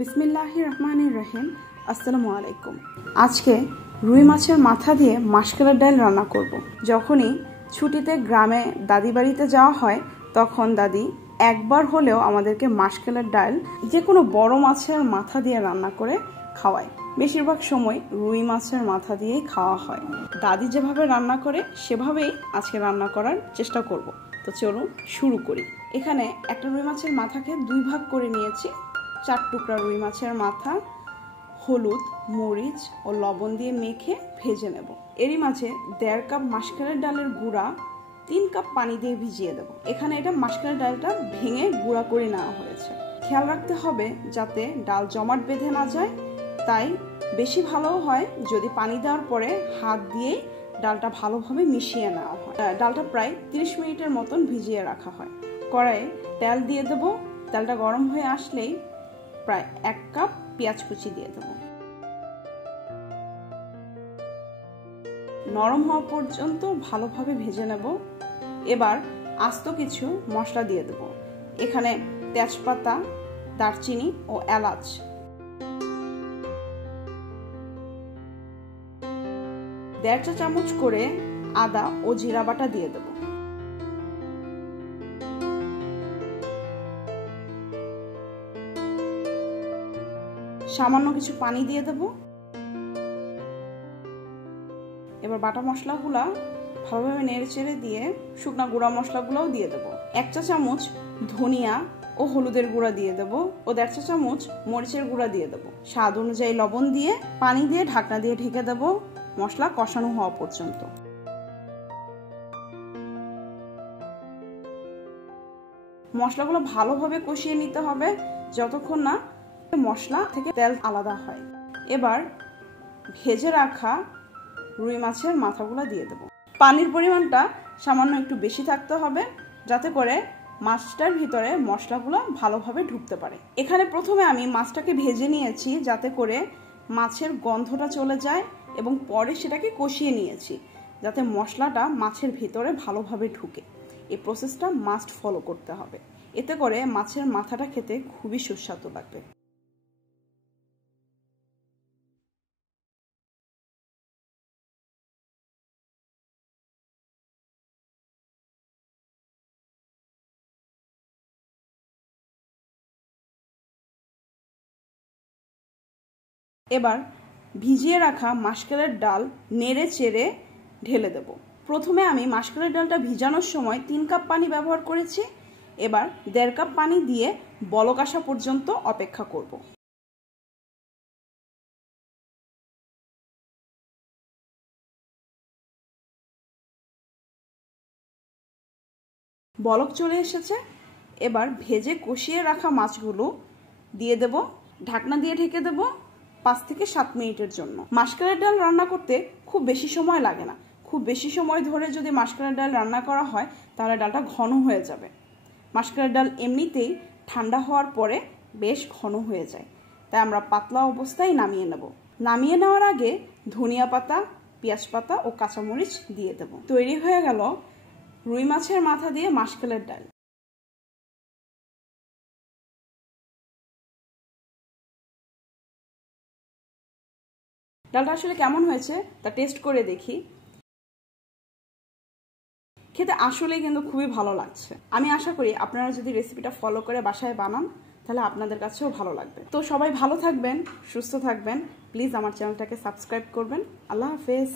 বিসমিল্লাহির রহমানির রহিম। আসসালামু আলাইকুম। আজকে রুই মাছের মাথা দিয়ে মাশকালের ডাল রান্না করব। যখনই ছুটিতে গ্রামে দাদি বাড়িতে যাওয়া হয় তখন দাদি একবার হলেও আমাদেরকে মাশকালের ডাল যে কোনো বড় মাছের মাথা দিয়ে রান্না করে খাওয়ায়। বেশিরভাগ সময় রুই মাছের মাথা দিয়েই খাওয়া হয়। দাদি যেভাবে রান্না করে সেভাবেই আজকে রান্না করার চেষ্টা করব। তো চলুন শুরু করি। এখানে একটা রুই মাছের মাথাকে 2 ভাগ করে নিয়েছি। 4 টুকরা রুই মাছের মাথা হলুদ, মরিচ ও লবণ দিয়ে মেখে ভেজে নেব। এরই মাঝে 1.5 কাপ মাশকালের ডালের গুঁড়া 3 কাপ পানি দিয়ে ভিজিয়ে দেব। এখানে এটা মাশকালের ডালটা ভেঙে গুঁড়া করে নেওয়া হয়েছে। খেয়াল রাখতে হবে যাতে ডাল জমাট বেঁধে না যায়, তাই বেশি ভালো হয় যদি পানি দেওয়ার পরে হাত দিয়ে ডালটা ভালোভাবে মিশিয়ে নেওয়া হয়। ডালটা প্রায় 30 মিনিটের মতন ভিজিয়ে রাখা হয়। কড়াইয়ে তেল দিয়ে দেব। তেলটা গরম হয়ে আসলেই প্রায় 1 কাপ পেঁয়াজ কুচি দিয়ে দেব। নরম হওয়া পর্যন্ত ভালোভাবে ভেজে নেব। এবার আস্ত কিছু মশলা দিয়ে দেব। এখানে তেজপাতা, দারচিনি ও এলাচ, 1.5 চা চামচ করে আদা ও জিরা বাটা দিয়ে দেব। সামান্য কিছু পানি দিয়ে দেব। এবার বাটা মশলাগুলা ভালোভাবে নেড়েচেড়ে দিয়ে শুকনা গুঁড়া মশলাগুলোও দিয়ে দেব। 1 চা চামচ ধনিয়া ও হলুদের গুঁড়া দিয়ে দেব ও 1.5 চা চামচ মরিচের গুঁড়া দিয়ে দেব। স্বাদ অনুযায়ী লবণ দিয়ে পানি দিয়ে ঢাকনা দিয়ে ঢেকে দেব মশলা কষানো হওয়া পর্যন্ত। মশলাগুলো ভালোভাবে কষিয়ে নিতে হবে যতক্ষণ না মশলা থেকে তেল আলাদা হয়। এবার ভেজে রাখা রুই মাছের মাথাগুলো দিয়ে দেব। পানির পরিমাণটা সামান্য একটু বেশি থাকতে হবে যাতে করে মাছটার ভিতরে মশলাগুলো ভালোভাবে ঢুকতে পারে। এখানে প্রথমে আমি মাছটাকে ভেজে নিয়েছি যাতে করে মাছের গন্ধটা চলে যায় এবং পরে সেটাকে কষিয়ে নিয়েছি যাতে মশলাটা মাছের ভিতরে ভালোভাবে ঢুকে। এই প্রসেসটা মাস্ট ফলো করতে হবে, এতে করে মাছের মাথাটা খেতে খুবই সুস্বাদু লাগবে। এবার ভিজিয়ে রাখা মাশকালের ডাল নেড়ে চেড়ে ঢেলে দেব। প্রথমে আমি মাশকালের ডালটা ভিজানোর সময় 3 কাপ পানি ব্যবহার করেছি। এবার 1.5 কাপ পানি দিয়ে বলক আসা পর্যন্ত অপেক্ষা করব। বলক চলে এসেছে। এবার ভেজে কষিয়ে রাখা মাছগুলো দিয়ে দেব। ঢাকনা দিয়ে ঢেকে দেব 5 থেকে 7 মিনিটের জন্য। মাশকালের ডাল রান্না করতে খুব বেশি সময় লাগে না। খুব বেশি সময় ধরে যদি মাশকালের ডাল রান্না করা হয় তাহলে ডালটা ঘন হয়ে যাবে। মাশকালের ডাল এমনিতেই ঠান্ডা হওয়ার পরে বেশ ঘন হয়ে যায়, তাই আমরা পাতলা অবস্থায় নামিয়ে নেব। নামিয়ে নেওয়ার আগে ধনিয়া পাতা, পেঁয়াজ পাতা ও কাঁচামরিচ দিয়ে দেব। তৈরি হয়ে গেল রুই মাছের মাথা দিয়ে মাশকালের ডাল। ডালটা আসলে কেমন হয়েছে তা টেস্ট করে দেখি। খেতে আসলে কিন্তু খুবই ভালো লাগছে। আমি আশা করি আপনারা যদি রেসিপিটা ফলো করে বাসায় বানান তাহলে আপনাদের কাছেও ভালো লাগবে। তো সবাই ভালো থাকবেন, সুস্থ থাকবেন। প্লিজ আমার চ্যানেলটাকে সাবস্ক্রাইব করবেন। আল্লাহ হাফেজ।